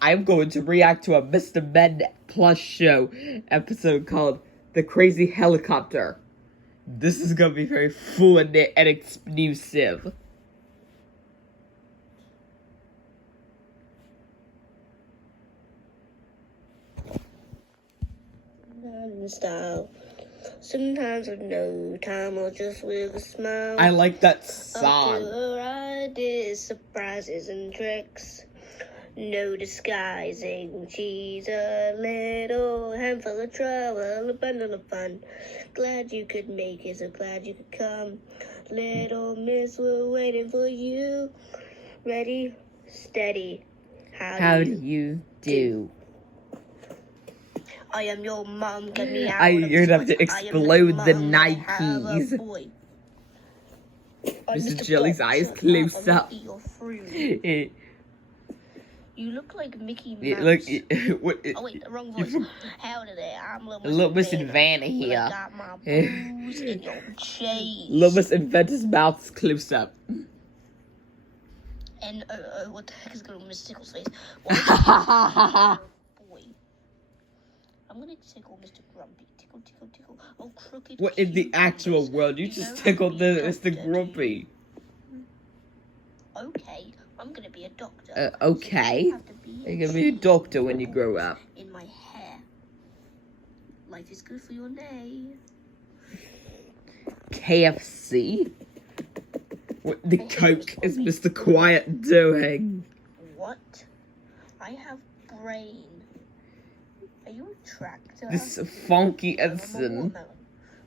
I'm going to react to a Mr. Men Plush show episode called The Crazy Helicopter. This is gonna be very fun and exclusive. Style. Sometimes with no time or just with a smile. I like that Up song. to her ideas, surprises and tricks. No disguising. She's a little handful of trouble, a bundle of fun. Glad you could make it, so glad you could come. Little miss, we're waiting for you. Ready, steady. How do you do? I am your mom, get me out. You're gonna have to explode the Nikes. Mr. Jelly's eyes close up. You look like Mickey Mouse. What? Oh wait, the wrong voice. Howdy there, I'm Little Miss Vanna here. I got my booze in your chain. Little Miss Inventor's mouth's close up. And what the heck is going on with Miss Tickle's face? Boy, I'm gonna tickle Mr. Grumpy. Tickle, tickle, tickle. Oh, crooked. What in the actual world? You just tickled Mr. Grumpy. Okay, I'm gonna be a doctor. Okay. You're gonna be a doctor when you grow up. In my hair. Life is good for your day. KFC? What the Coke is Mr. Quiet doing? What? I have brain. Are you a tractor? This funky Edison.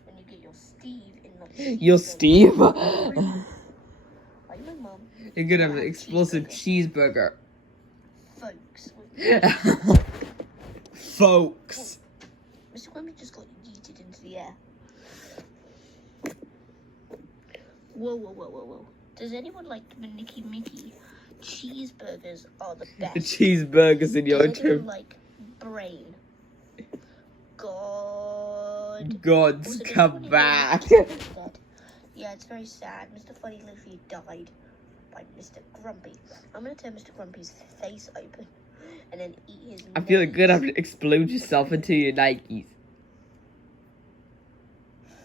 When you get your Steve in the Your Steve? Are you my mom? You're gonna have an explosive cheeseburger. Folks. Folks. Mr. Grumpy just got yeeted into the air. Whoa, whoa, whoa, whoa, whoa. Does anyone like the Mickey Mickey? Cheeseburgers are the best. The cheeseburgers in your Does anyone intro. like brain? God. God's Also, does come anyone back. even know Mickey's dead? Yeah, it's very sad. Mr. Funny literally died by Mr. Grumpy. I'm gonna turn Mr. Grumpy's face open and then eat his I feel like nose. you're gonna have to explode yourself into your Nikes.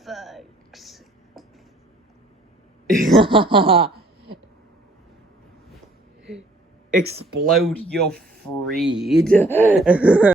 Folks. Explode your freed.